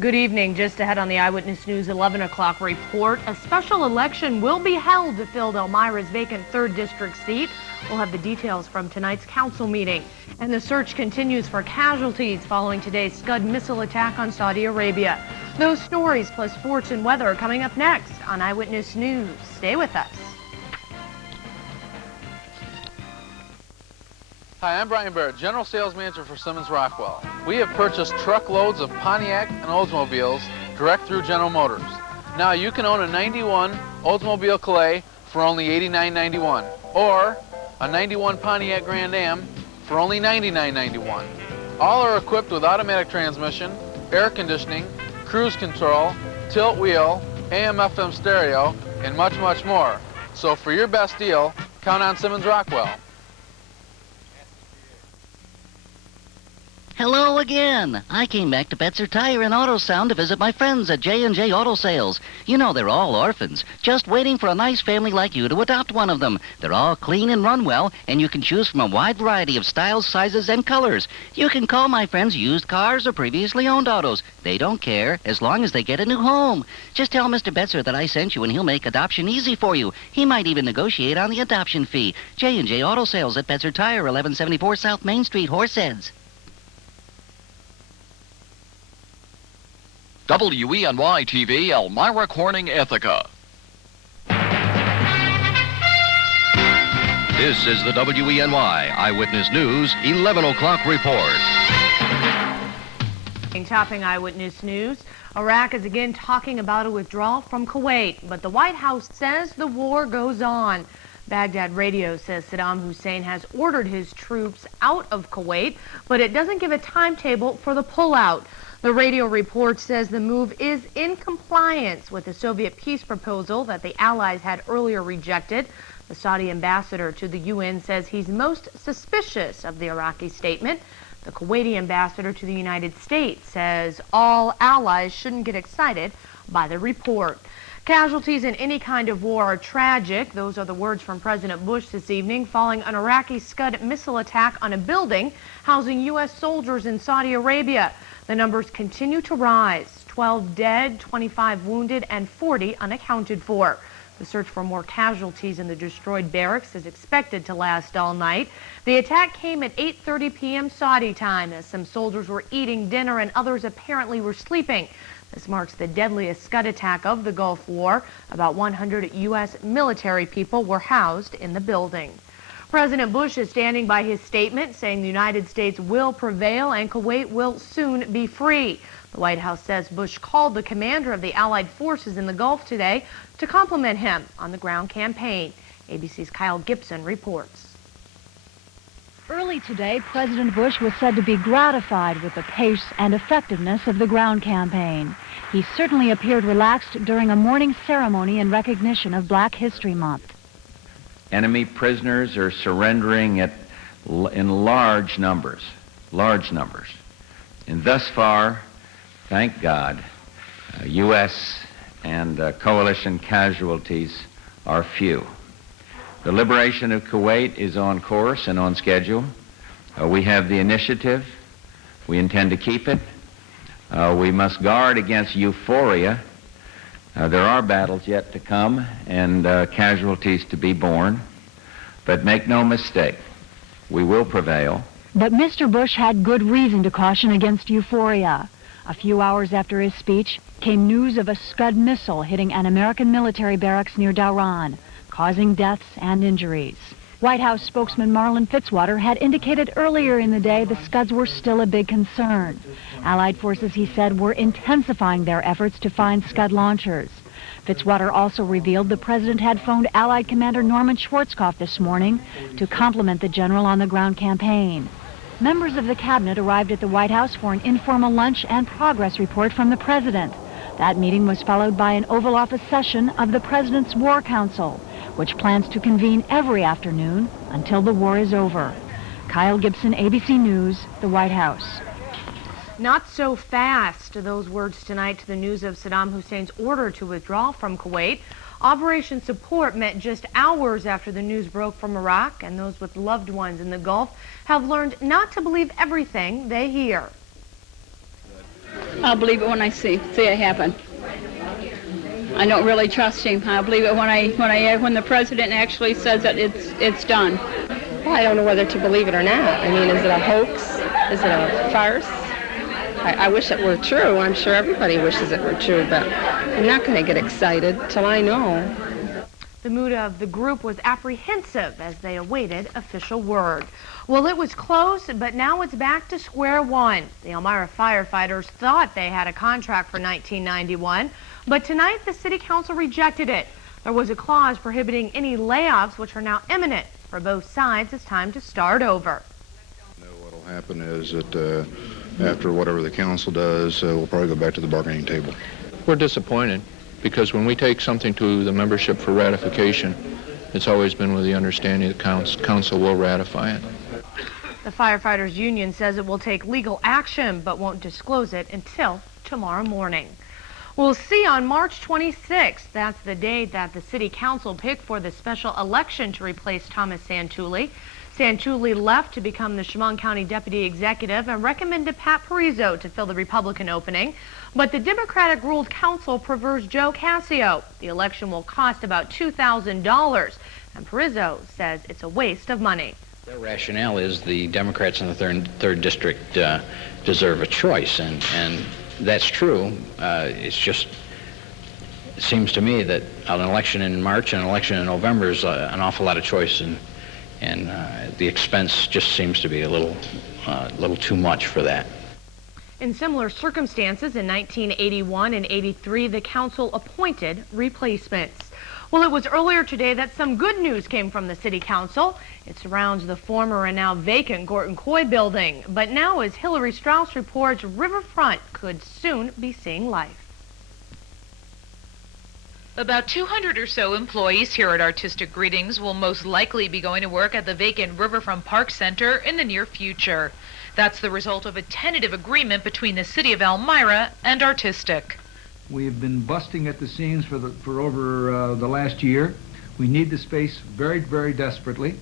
Good evening. Just ahead on the Eyewitness News 11 o'clock report, a special election will be held to fill Elmira's vacant 3rd District seat. We'll have the details from tonight's council meeting. And the search continues for casualties following today's Scud missile attack on Saudi Arabia. Those stories plus sports and weather are coming up next on Eyewitness News. Stay with us. Hi, I'm Brian Barrett, General Sales Manager for Simmons Rockwell. We have purchased truckloads of Pontiac and Oldsmobiles direct through General Motors. Now you can own a 91 Oldsmobile Calais for only $89.91 or a 91 Pontiac Grand Am for only $99.91. All are equipped with automatic transmission, air conditioning, cruise control, tilt wheel, AM/FM stereo, and much, much more. So for your best deal, count on Simmons Rockwell. Hello again. I came back to Betzer Tire and Auto Sound to visit my friends at J&J Auto Sales. You know they're all orphans, just waiting for a nice family like you to adopt one of them. They're all clean and run well, and you can choose from a wide variety of styles, sizes, and colors. You can call my friends used cars or previously owned autos. They don't care, as long as they get a new home. Just tell Mr. Betzer that I sent you, and he'll make adoption easy for you. He might even negotiate on the adoption fee. J&J Auto Sales at Betzer Tire, 1174 South Main Street, Horseheads. WENY-TV, Elmira Corning, Ithaca. This is the WENY Eyewitness News 11 o'clock report. Topping Eyewitness News, Iraq is again talking about a withdrawal from Kuwait, but the White House says the war goes on. Baghdad Radio says Saddam Hussein has ordered his troops out of Kuwait, but it doesn't give a timetable for the pullout. The radio report says the move is in compliance with the Soviet peace proposal that the Allies had earlier rejected. The Saudi ambassador to the UN says he's most suspicious of the Iraqi statement. The Kuwaiti ambassador to the United States says all allies shouldn't get excited by the report. Casualties in any kind of war are tragic. Those are the words from President Bush this evening following an Iraqi Scud missile attack on a building housing U.S. soldiers in Saudi Arabia. The numbers continue to rise. 12 dead, 25 wounded, and 40 unaccounted for. The search for more casualties in the destroyed barracks is expected to last all night. The attack came at 8:30 p.m. Saudi time as some soldiers were eating dinner and others apparently were sleeping. This marks the deadliest Scud attack of the Gulf War. About 100 U.S. military people were housed in the building. President Bush is standing by his statement, saying the United States will prevail and Kuwait will soon be free. The White House says Bush called the commander of the Allied forces in the Gulf today to compliment him on the ground campaign. ABC's Kyle Gibson reports. Early today, President Bush was said to be gratified with the pace and effectiveness of the ground campaign. He certainly appeared relaxed during a morning ceremony in recognition of Black History Month. Enemy prisoners are surrendering in large numbers. And thus far, thank God, U.S. and coalition casualties are few. The liberation of Kuwait is on course and on schedule. We have the initiative. We intend to keep it. We must guard against euphoria. There are battles yet to come and casualties to be borne. But make no mistake, we will prevail. But Mr. Bush had good reason to caution against euphoria. A few hours after his speech came news of a Scud missile hitting an American military barracks near Dhahran, causing deaths and injuries. White House spokesman Marlin Fitzwater had indicated earlier in the day the Scuds were still a big concern. Allied forces, he said, were intensifying their efforts to find Scud launchers. Fitzwater also revealed the president had phoned Allied Commander Norman Schwarzkopf this morning to compliment the general on the ground campaign. Members of the cabinet arrived at the White House for an informal lunch and progress report from the president. That meeting was followed by an Oval Office session of the President's War Council, which plans to convene every afternoon until the war is over. Kyle Gibson, ABC News, the White House. Not so fast. Those words tonight to the news of Saddam Hussein's order to withdraw from Kuwait. Operation Support met just hours after the news broke from Iraq, and those with loved ones in the Gulf have learned not to believe everything they hear. I'll believe it when I see it happen. I don't really trust him. I'll believe it when the president actually says that it's done. Well, I don't know whether to believe it or not. I mean, is it a hoax? Is it a farce? I wish it were true. I'm sure everybody wishes it were true, but I'm not going to get excited till I know. The mood of the group was apprehensive as they awaited official word. Well, it was close, but now it's back to square one. The Elmira firefighters thought they had a contract for 1991, but tonight the City Council rejected it. There was a clause prohibiting any layoffs, which are now imminent. For both sides, it's time to start over. What will happen is that after whatever the council does, we'll probably go back to the bargaining table. We're disappointed because when we take something to the membership for ratification, it's always been with the understanding that council will ratify it. The firefighters union says it will take legal action but won't disclose it until tomorrow morning. We'll see on March 26th. That's the date that the City Council picked for the special election to replace Thomas Santulli. Santulli left to become the Chemung County Deputy Executive and recommended Pat Parizo to fill the Republican opening. But the Democratic-ruled council prefers Joe Cascio. The election will cost about $2,000, and Parizo says it's a waste of money. Their rationale is the Democrats in the third district deserve a choice, and that's true. It seems to me that an election in March and an election in November is an awful lot of choice, and the expense just seems to be a little too much for that. In similar circumstances, in 1981 and 83, the council appointed replacements. Well, it was earlier today that some good news came from the City Council. It surrounds the former and now vacant Gorton Coy building. But now, as Hillary Strauss reports, Riverfront could soon be seeing life. About 200 or so employees here at Artistic Greetings will most likely be going to work at the vacant Riverfront Park Center in the near future. That's the result of a tentative agreement between the City of Elmira and Artistic. We've been busting at the seams for over the last year. We need the space very, very desperately,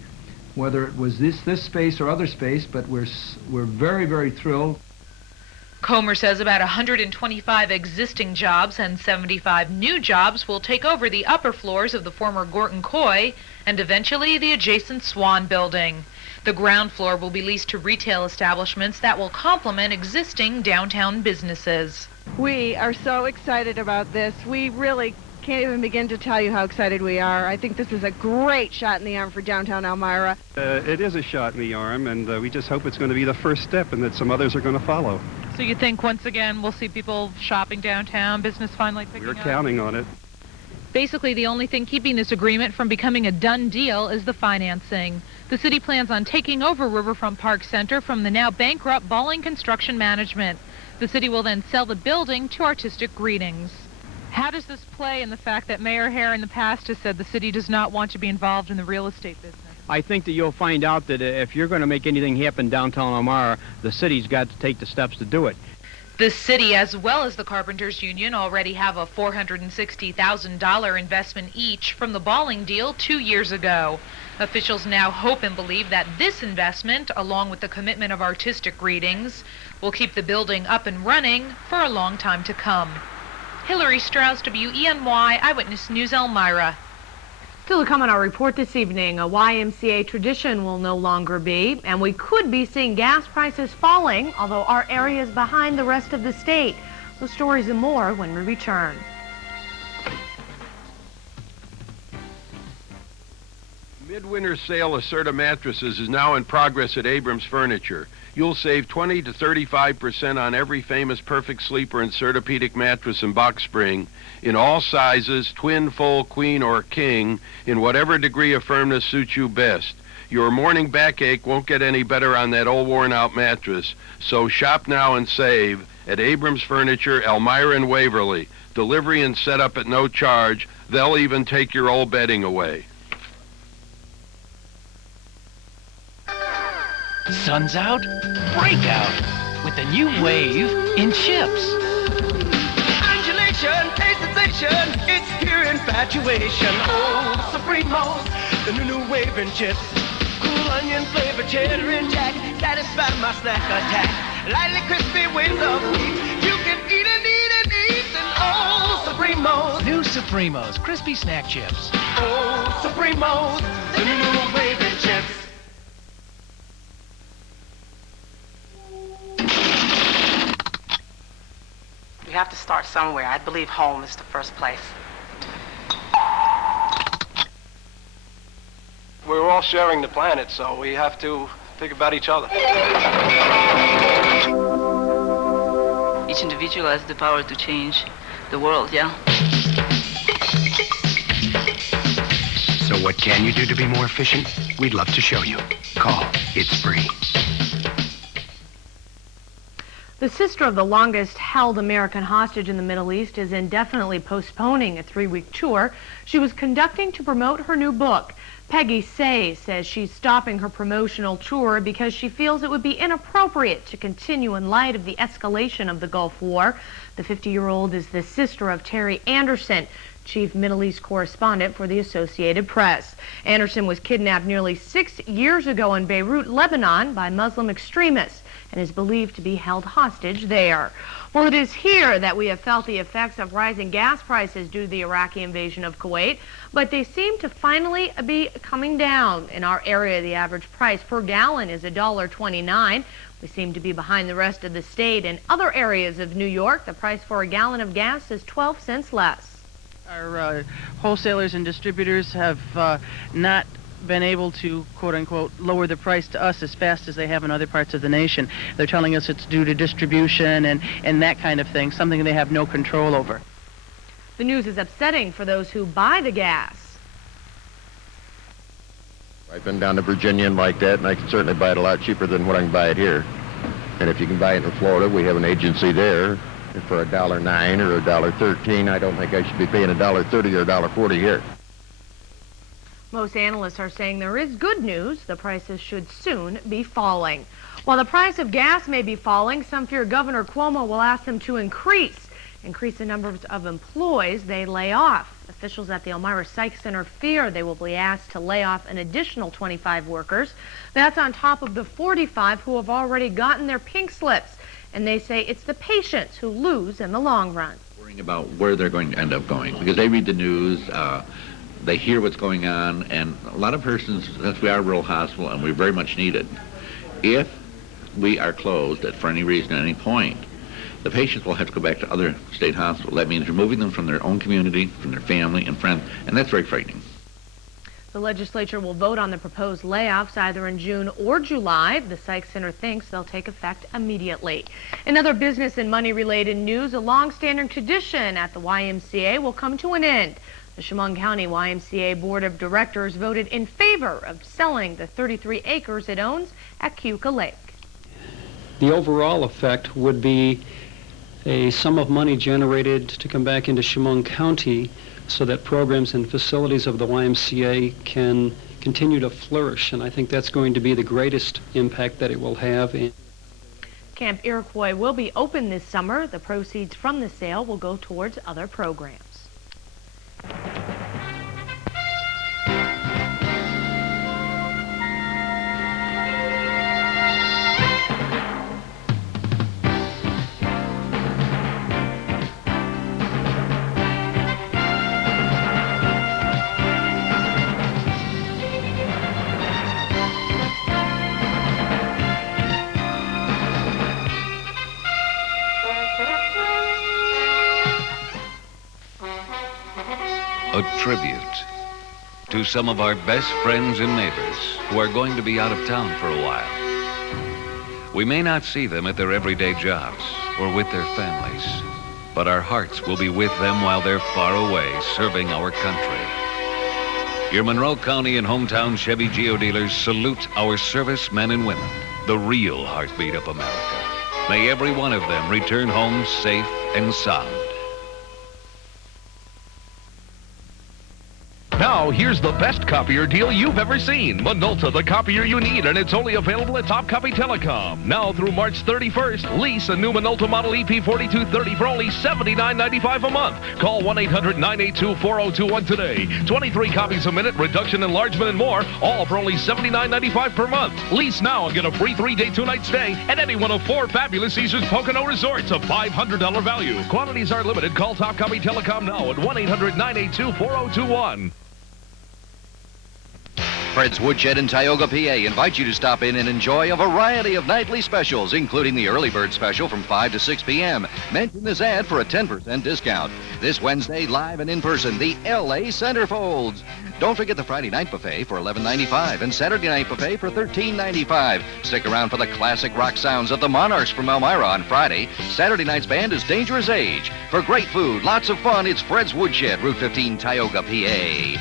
whether it was this space or other space, but we're very, very thrilled. Comer says about 125 existing jobs and 75 new jobs will take over the upper floors of the former Gorton Coy and eventually the adjacent Swan building. The ground floor will be leased to retail establishments that will complement existing downtown businesses. We are so excited about this. We really can't even begin to tell you how excited we are. I think this is a great shot in the arm for downtown Elmira. It is a shot in the arm, and we just hope it's going to be the first step and that some others are going to follow. So you think once again we'll see people shopping downtown, business finally picking up? We're counting on it. Basically, the only thing keeping this agreement from becoming a done deal is the financing. The city plans on taking over Riverfront Park Center from the now bankrupt Balling Construction Management. The city will then sell the building to Artistic Greetings. How does this play in the fact that Mayor Hare in the past has said the city does not want to be involved in the real estate business? I think that you'll find out that if you're going to make anything happen downtown Elmira, the city's got to take the steps to do it. The city, as well as the Carpenters Union, already have a $460,000 investment each from the Balling deal 2 years ago. Officials now hope and believe that this investment, along with the commitment of Artistic Greetings, will keep the building up and running for a long time to come. Hillary Strauss, WENY, Eyewitness News, Elmira. Still to come on our report this evening, a YMCA tradition will no longer be, and we could be seeing gas prices falling, although our area is behind the rest of the state. Those stories and more when we return. Midwinter sale of Serta mattresses is now in progress at Abrams Furniture. You'll save 20 to 35% on every famous Perfect Sleeper and Sertapedic mattress and box spring in all sizes, twin, full, queen, or king, in whatever degree of firmness suits you best. Your morning backache won't get any better on that old worn-out mattress, so shop now and save at Abrams Furniture, Elmira and Waverly. Delivery and setup at no charge. They'll even take your old bedding away. Sun's out, break out with the new wave in chips. Undulation, taste sensation, it's pure infatuation. Oh, Supremos, the new wave in chips. Cool onion flavor, cheddar and jack, satisfy my snack attack. Lightly crispy waves of meat, you can Supremos, crispy snack chips. Oh, Supremos, the new waving chips. You have to start somewhere. I believe home is the first place. We're all sharing the planet, so we have to think about each other. Each individual has the power to change the world, yeah? So what can you do to be more efficient? We'd love to show you. Call. It's free. The sister of the longest-held American hostage in the Middle East is indefinitely postponing a 3-week tour she was conducting to promote her new book. Peggy Say says she's stopping her promotional tour because she feels it would be inappropriate to continue in light of the escalation of the Gulf War. The 50-year-old is the sister of Terry Anderson, chief Middle East correspondent for the Associated Press. Anderson was kidnapped nearly 6 years ago in Beirut, Lebanon, by Muslim extremists and is believed to be held hostage there. Well, it is here that we have felt the effects of rising gas prices due to the Iraqi invasion of Kuwait, but they seem to finally be coming down. In our area, the average price per gallon is $1.29. We seem to be behind the rest of the state. In other areas of New York, the price for a gallon of gas is 12 cents less. Our wholesalers and distributors have not been able to, quote-unquote, lower the price to us as fast as they have in other parts of the nation. They're telling us it's due to distribution and that kind of thing, something they have no control over. The news is upsetting for those who buy the gas. I've been down to Virginia and like that, and I can certainly buy it a lot cheaper than what I can buy it here. And if you can buy it in Florida, we have an agency there. And for $1.09 or $1.13, I don't think I should be paying $1.30 or $1.40 here. Most analysts are saying there is good news. The prices should soon be falling. While the price of gas may be falling, some fear Governor Cuomo will ask them to increase the number of employees they lay off. Officials at the Elmira Psych Center fear they will be asked to lay off an additional 25 workers. That's on top of the 45 who have already gotten their pink slips. And they say it's the patients who lose in the long run. Worrying about where they're going to end up going because they read the news, they hear what's going on, and a lot of persons, since we are a rural hospital and we're very much needed, if we are closed for any reason at any point, the patients will have to go back to other state hospitals. That means removing them from their own community, from their family and friends, and that's very frightening. The legislature will vote on the proposed layoffs either in June or July. The Psych Center thinks they'll take effect immediately. In other business and money-related news, a long-standing tradition at the YMCA will come to an end. The Chemung County YMCA Board of Directors voted in favor of selling the 33 acres it owns at Keuka Lake. The overall effect would be a sum of money generated to come back into Chemung County so that programs and facilities of the YMCA can continue to flourish, and I think that's going to be the greatest impact that it will have. Camp Iroquois will be open this summer. The proceeds from the sale will go towards other programs. A tribute to some of our best friends and neighbors who are going to be out of town for a while. We may not see them at their everyday jobs or with their families, but our hearts will be with them while they're far away serving our country. Your Monroe County and hometown Chevy Geo dealers salute our servicemen and women, the real heartbeat of America. May every one of them return home safe and sound. Now, here's the best copier deal you've ever seen. Minolta, the copier you need, and it's only available at Top Copy Telecom. Now through March 31st, lease a new Minolta model EP4230 for only $79.95 a month. Call 1-800-982-4021 today. 23 copies a minute, reduction, enlargement, and more, all for only $79.95 per month. Lease now and get a free 3-day, 2-night stay at any one of 4 fabulous Caesars Pocono resorts of $500 value. Quantities are limited. Call Top Copy Telecom now at 1-800-982-4021. Fred's Woodshed in Tioga, PA invite you to stop in and enjoy a variety of nightly specials, including the early bird special from 5 to 6 p.m. Mention this ad for a 10% discount. This Wednesday, live and in person, the L.A. Centerfolds. Don't forget the Friday night buffet for $11.95 and Saturday night buffet for $13.95. Stick around for the classic rock sounds of the Monarchs from Elmira on Friday. Saturday night's band is Dangerous Age. For great food, lots of fun, it's Fred's Woodshed, Route 15, Tioga, PA.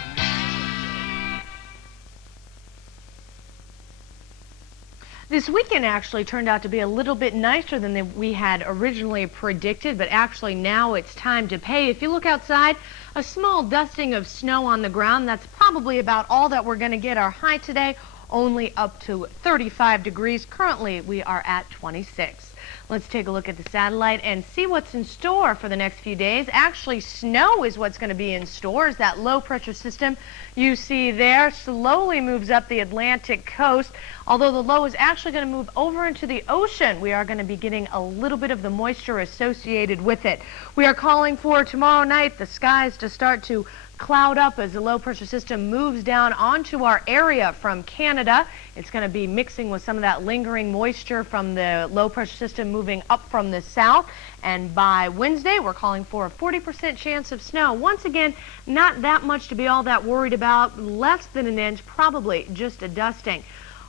This weekend actually turned out to be a little bit nicer than we had originally predicted, but actually now it's time to pay. If you look outside, a small dusting of snow on the ground. That's probably about all that we're going to get. Our high today only up to 35 degrees. Currently, we are at 26. Let's take a look at the satellite and see what's in store for the next few days. Actually, snow is what's going to be in store. As that low pressure system you see there slowly moves up the Atlantic coast. Although the low is actually going to move over into the ocean, we are going to be getting a little bit of the moisture associated with it. We are calling for tomorrow night the skies to start to cloud up as the low pressure system moves down onto our area from Canada. It's going to be mixing with some of that lingering moisture from the low pressure system moving up from the south. And by Wednesday, we're calling for a 40% chance of snow. Once again, not that much to be all that worried about. Less than an inch, probably just a dusting.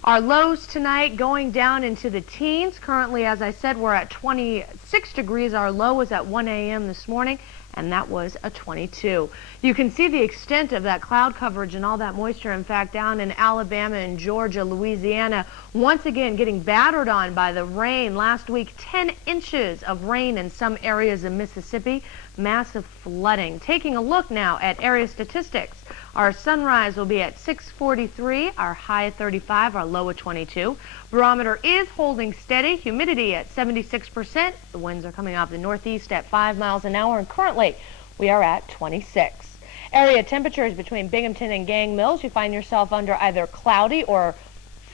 Our lows tonight going down into the teens. Currently, as I said, we're at 26 degrees. Our low was at 1 a.m. this morning, and that was a 22. You can see the extent of that cloud coverage and all that moisture. In fact, down in Alabama and Georgia, Louisiana, once again getting battered on by the rain. Last week, 10 inches of rain in some areas of Mississippi. Massive flooding. Taking a look now at area statistics. Our sunrise will be at 6:43, our high at 35, our low at 22. Barometer is holding steady, humidity at 76%. The winds are coming off the northeast at 5 miles an hour, and currently we are at 26. Area temperatures between Binghamton and Gang Mills, you find yourself under either cloudy or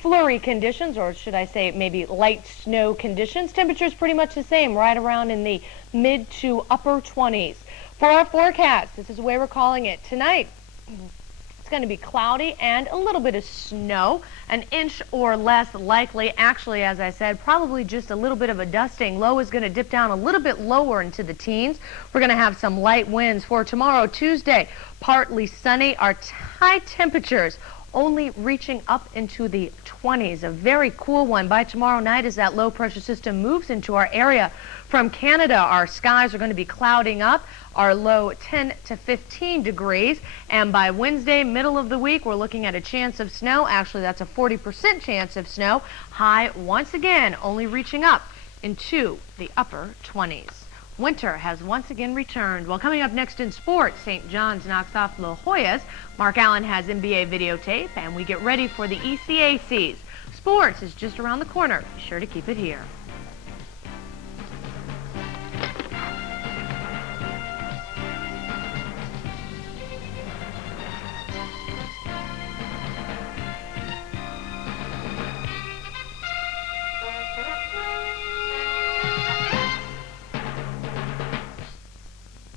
flurry conditions, or should I say maybe light snow conditions. Temperatures pretty much the same, right around in the mid to upper 20s. For our forecast, this is the way we're calling it. Tonight, it's going to be cloudy and a little bit of snow, an inch or less likely. Actually, as I said, probably just a little bit of a dusting. Low is going to dip down a little bit lower into the teens. We're going to have some light winds. For tomorrow, Tuesday, partly sunny. Our high temperatures only reaching up into the 20s. A very cool one by tomorrow night as that low pressure system moves into our area. From Canada, our skies are going to be clouding up. Our low 10 to 15 degrees. And by Wednesday, middle of the week, we're looking at a chance of snow. Actually, that's a 40% chance of snow. High, once again, only reaching up into the upper 20s. Winter has once again returned. Well, coming up next in sports, St. John's knocks off La Jolla's. Mark Allen has NBA videotape, and we get ready for the ECACs. Sports is just around the corner. Be sure to keep it here.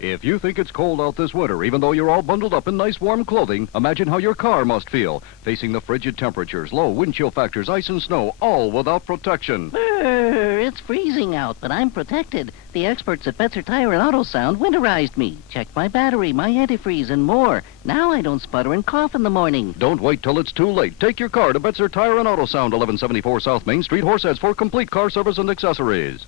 If you think it's cold out this winter, even though you're all bundled up in nice warm clothing, imagine how your car must feel, facing the frigid temperatures, low wind chill factors, ice and snow, all without protection. It's freezing out, but I'm protected. The experts at Betzer Tire and Auto Sound winterized me, checked my battery, my antifreeze, and more. Now I don't sputter and cough in the morning. Don't wait till it's too late. Take your car to Betzer Tire and Auto Sound, 1174 South Main Street, Horseheads, for complete car service and accessories.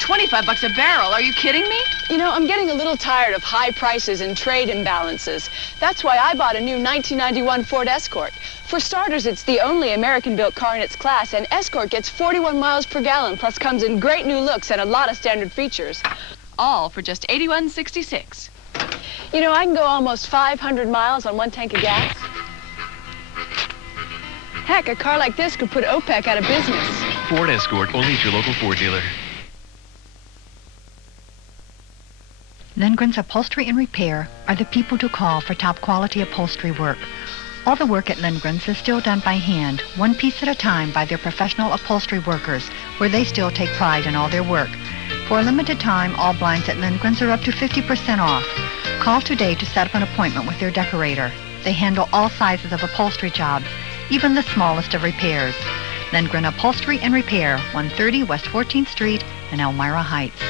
$25 a barrel. Are you kidding me? You know, I'm getting a little tired of high prices and trade imbalances. That's why I bought a new 1991 Ford Escort. For starters, it's the only American-built car in its class, and Escort gets 41 miles per gallon, plus comes in great new looks and a lot of standard features. All for just $81.66. You know, I can go almost 500 miles on 1 tank of gas. Heck, a car like this could put OPEC out of business. Ford Escort, only at your local Ford dealer. Lindgren's Upholstery and Repair are the people to call for top quality upholstery work. All the work at Lindgren's is still done by hand, one piece at a time by their professional upholstery workers, where they still take pride in all their work. For a limited time, all blinds at Lindgren's are up to 50% off. Call today to set up an appointment with their decorator. They handle all sizes of upholstery jobs, even the smallest of repairs. Lindgren Upholstery and Repair, 130 West 14th Street in Elmira Heights.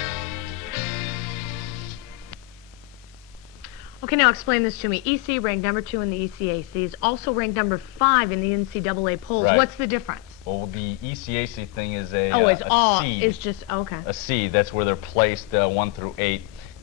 Okay, now explain this to me. EC ranked number 2 in the ECAC, is also ranked number 5 in the NCAA polls. Right. What's the difference? Well, the ECAC thing is a it's seed. It's just, okay. A seed. That's where they're placed 1 through 8.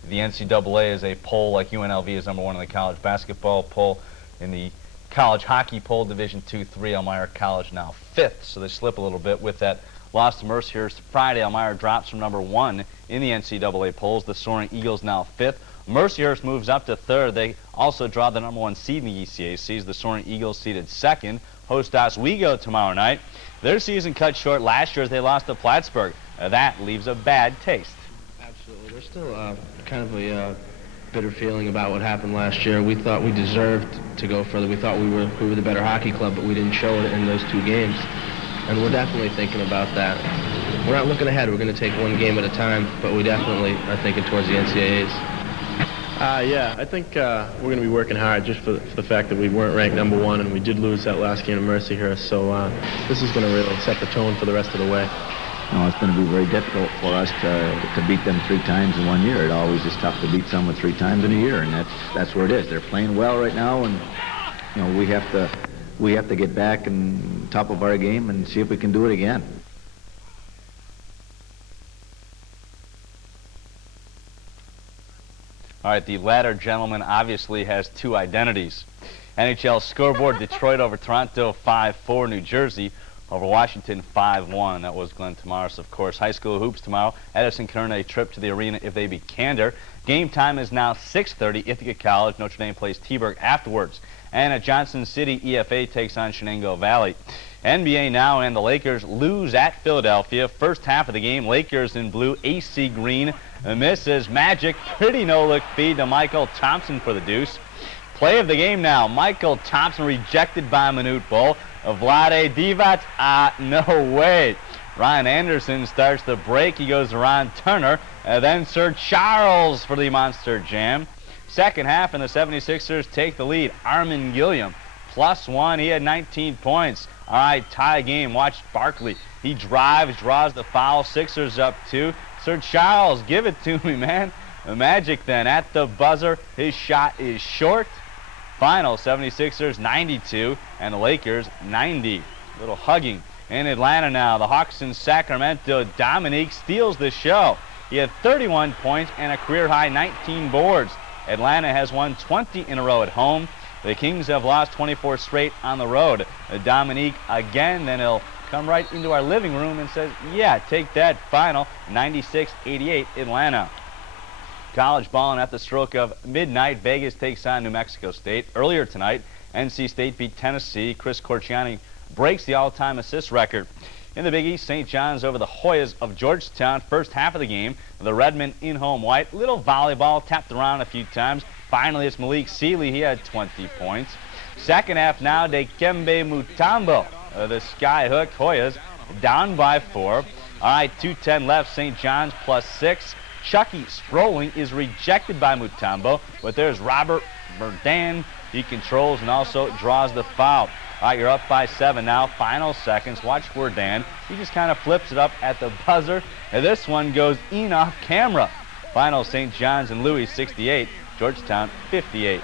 The NCAA is a poll, like UNLV is number 1 in the college basketball poll. In the college hockey poll, Division 2-3, Elmira College now 5th, so they slip a little bit with that loss to Mercyhurst Friday. Elmira drops from number 1 in the NCAA polls. The Soaring Eagles now 5th. Mercyhurst moves up to 3rd. They also draw the number 1 seed in the ECACs. The Soaring Eagles seeded 2nd. Host Oswego tomorrow night. Their season cut short last year as they lost to Plattsburgh. That leaves a bad taste. Absolutely. There's still kind of a bitter feeling about what happened last year. We thought we deserved to go further. We thought we were the better hockey club, but we didn't show it in those 2 games. And we're definitely thinking about that. We're not looking ahead. We're going to take 1 game at a time, but we definitely are thinking towards the NCAAs. Yeah, I think we're going to be working hard just for the fact that we weren't ranked number 1 and we did lose that last game to Mercyhurst. So this is going to really set the tone for the rest of the way. No, it's going to be very difficult for us to beat them 3 times in 1 year. It always is tough to beat someone 3 times in a year, and that's where it is. They're playing well right now, and you know we have to get back and top of our game and see if we can do it again. All right, the latter gentleman obviously has 2 identities. NHL scoreboard, Detroit over Toronto 5-4, New Jersey over Washington 5-1. That was Glenn Tamaris, of course. High school hoops tomorrow. Edison can earn a trip to the arena if they beat Candor. Game time is now 6:30. Ithaca College. Notre Dame plays T-Burg afterwards. And at Johnson City, EFA takes on Shenango Valley. NBA now, and the Lakers lose at Philadelphia. First half of the game, Lakers in blue, AC green. Misses Magic. Pretty no-look feed to Michael Thompson for the deuce. Play of the game now. Michael Thompson rejected by Manute Bol. Vlade Divac, no way. Ryan Anderson starts the break. He goes to Ron Turner. Then Sir Charles for the Monster Jam. Second half, and the 76ers take the lead. Armin Gilliam, +1. He had 19 points. All right, tie game. Watch Barkley. He drives, draws the foul. Sixers up 2. Sir Charles, give it to me, man. The Magic then at the buzzer. His shot is short. Final 76ers 92 and the Lakers 90. Little hugging in Atlanta now. The Hawks in Sacramento. Dominique steals the show. He had 31 points and a career-high 19 boards. Atlanta has won 20 in a row at home. The Kings have lost 24 straight on the road. Dominique again, then he'll come right into our living room and says, yeah, take that. Final 96-88 Atlanta. College balling at the stroke of midnight. Vegas takes on New Mexico State. Earlier tonight, NC State beat Tennessee. Chris Corciani breaks the all-time assist record. In the Big East, St. John's over the Hoyas of Georgetown. First half of the game, the Redmen in home white. Little volleyball, tapped around a few times. Finally, it's Malik Seeley. He had 20 points. Second half now, Dikembe Mutombo. The Skyhook Hoyas down by 4. All right, 2:10 left. St. John's +6. Chucky Sproling is rejected by Mutombo, but there's Robert Verdun. He controls and also draws the foul. All right, you're up by 7 now. Final seconds. Watch Verdun. He just kind of flips it up at the buzzer, and this one goes in off camera. Final St. John's and Louis 68, Georgetown 58.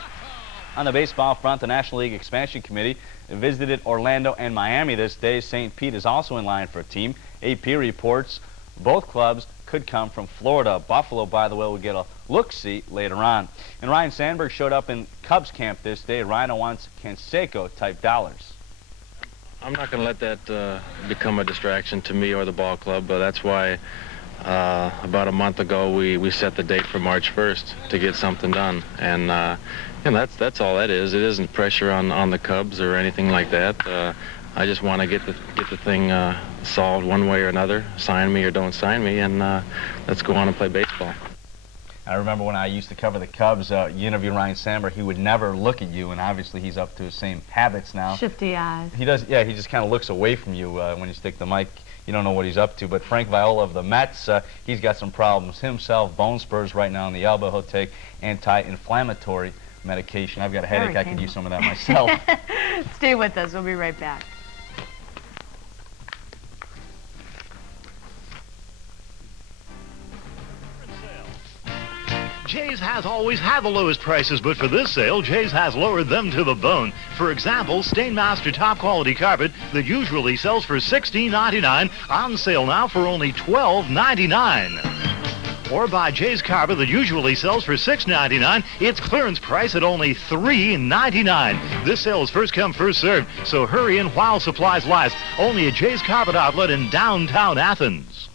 On the baseball front, the National League Expansion Committee visited Orlando and Miami this day. St. Pete is also in line for a team. AP reports both clubs could come from Florida. Buffalo, by the way, will get a look-see later on. And Ryan Sandberg showed up in Cubs camp this day. Ryan wants Canseco-type dollars. I'm not going to let that become a distraction to me or the ball club. That's why about a month ago, we set the date for March 1st to get something done, and that's all that is. It isn't pressure on the Cubs or anything like that. I just want to get the thing solved one way or another. Sign me or don't sign me, and let's go on and play baseball. I remember when I used to cover the Cubs, you interview Ryan Sandberg, he would never look at you, and obviously he's up to his same habits now. Shifty eyes. He does, yeah, he just kind of looks away from you when you stick the mic. You don't know what he's up to. But Frank Viola of the Mets, he's got some problems himself. Bone spurs right now in the elbow. He'll take anti-inflammatory medication. I've got a headache. I could use some of that myself. Stay with us. We'll be right back. Jay's has always had the lowest prices, but for this sale, Jay's has lowered them to the bone. For example, Stainmaster top quality carpet that usually sells for $16.99 on sale now for only $12.99. Or buy Jay's carpet that usually sells for $6.99, its clearance price at only $3.99. This sale is first come, first served, so hurry in while supplies last. Only at Jay's Carpet Outlet in downtown Athens.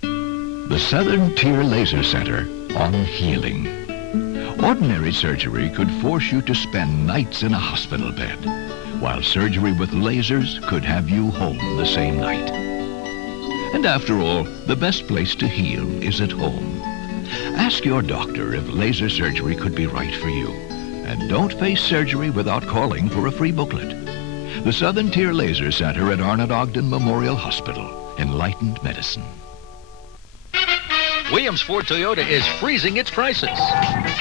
The Southern Tier Laser Center on healing. Ordinary surgery could force you to spend nights in a hospital bed, while surgery with lasers could have you home the same night. And after all, the best place to heal is at home. Ask your doctor if laser surgery could be right for you. And don't face surgery without calling for a free booklet. The Southern Tier Laser Center at Arnold Ogden Memorial Hospital. Enlightened medicine. Williams Ford Toyota is freezing its prices.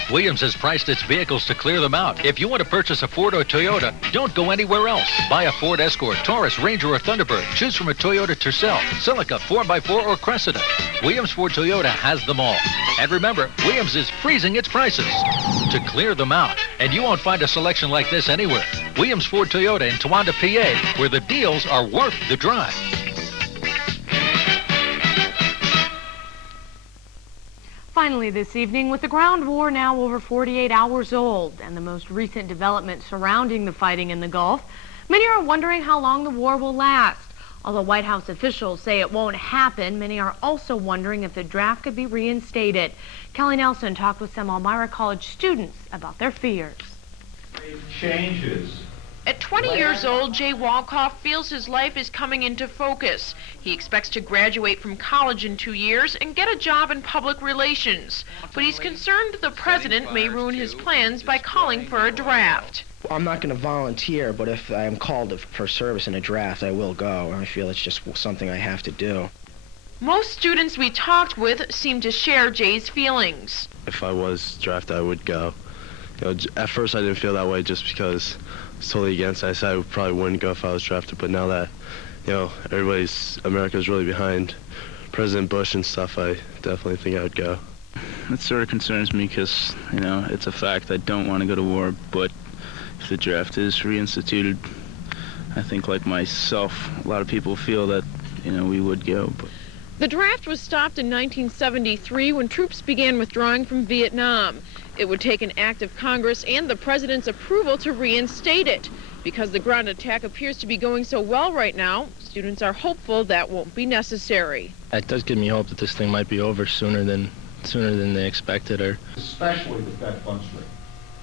Williams has priced its vehicles to clear them out. If you want to purchase a Ford or Toyota, don't go anywhere else. Buy a Ford Escort, Taurus, Ranger, or Thunderbird. Choose from a Toyota Tercel, Celica, 4x4, or Cressida. Williams Ford Toyota has them all. And remember, Williams is freezing its prices to clear them out. And you won't find a selection like this anywhere. Williams Ford Toyota in Towanda, PA, where the deals are worth the drive. Finally this evening, with the ground war now over 48 hours old and the most recent developments surrounding the fighting in the Gulf, many are wondering how long the war will last. Although White House officials say it won't happen, many are also wondering if the draft could be reinstated. Kelly Nelson talked with some Elmira College students about their fears. Changes. At 20 years old, Jay Walkoff feels his life is coming into focus. He expects to graduate from college in 2 years and get a job in public relations. But he's concerned the president may ruin his plans by calling for a draft. I'm not going to volunteer, but if I am called for service in a draft, I will go. I feel it's just something I have to do. Most students we talked with seem to share Jay's feelings. If I was drafted, I would go. At first I didn't feel that way just because I was totally against it. I said I probably wouldn't go if I was drafted, but now that, America's really behind President Bush and stuff, I definitely think I would go. It sort of concerns me because, it's a fact I don't want to go to war, but if the draft is reinstituted, I think like myself, a lot of people feel that, we would go. But the draft was stopped in 1973 when troops began withdrawing from Vietnam. It would take an act of Congress and the president's approval to reinstate it. Because the ground attack appears to be going so well right now, students are hopeful that won't be necessary. It does give me hope that this thing might be over sooner than they expected, or especially the Fed funds rate.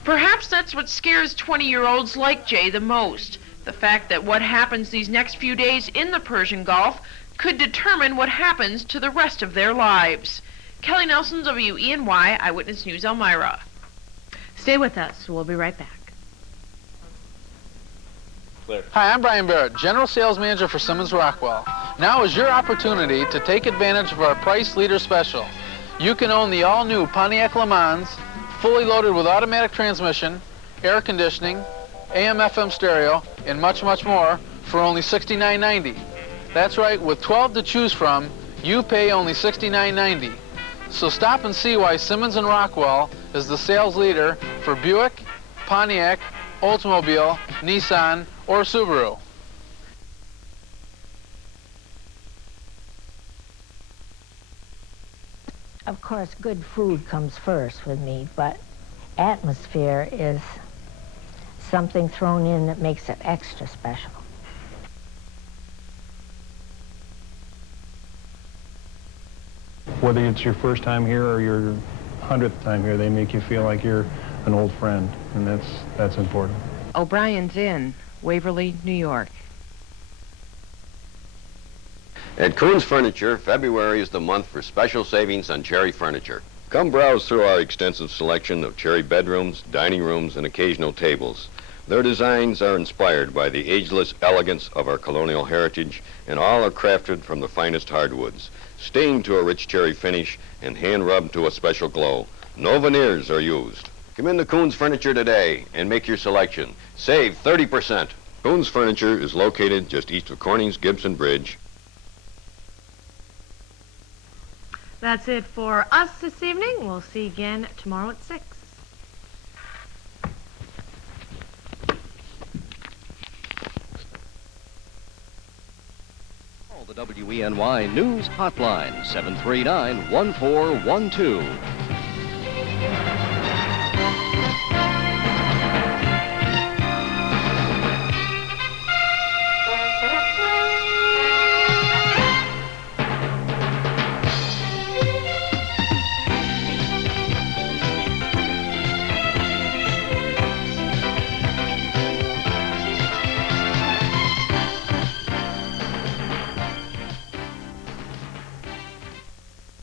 Perhaps that's what scares 20-year-olds like Jay the most. The fact that what happens these next few days in the Persian Gulf could determine what happens to the rest of their lives. Kelly Nelson, WENY, Eyewitness News, Elmira. Stay with us. We'll be right back. Hi, I'm Brian Barrett, General Sales Manager for Simmons Rockwell. Now is your opportunity to take advantage of our Price Leader Special. You can own the all-new Pontiac Le Mans, fully loaded with automatic transmission, air conditioning, AM/FM stereo, and much, much more for only $69.90. That's right, with 12 to choose from, you pay only $69.90. So stop and see why Simmons & Rockwell is the sales leader for Buick, Pontiac, Oldsmobile, Nissan, or Subaru. Of course, good food comes first with me, but atmosphere is something thrown in that makes it extra special. Whether it's your first time here or your 100th time here, they make you feel like you're an old friend, and that's important. O'Brien's Inn, Waverly, New York. At Coons Furniture, February is the month for special savings on cherry furniture. Come browse through our extensive selection of cherry bedrooms, dining rooms, and occasional tables. Their designs are inspired by the ageless elegance of our colonial heritage, and all are crafted from the finest hardwoods, stained to a rich cherry finish and hand-rubbed to a special glow. No veneers are used. Come in to Coons Furniture today and make your selection. Save 30%. Coons Furniture is located just east of Corning's Gibson Bridge. That's it for us this evening. We'll see you again tomorrow at 6. Call the WENY News Hotline, 739-1412.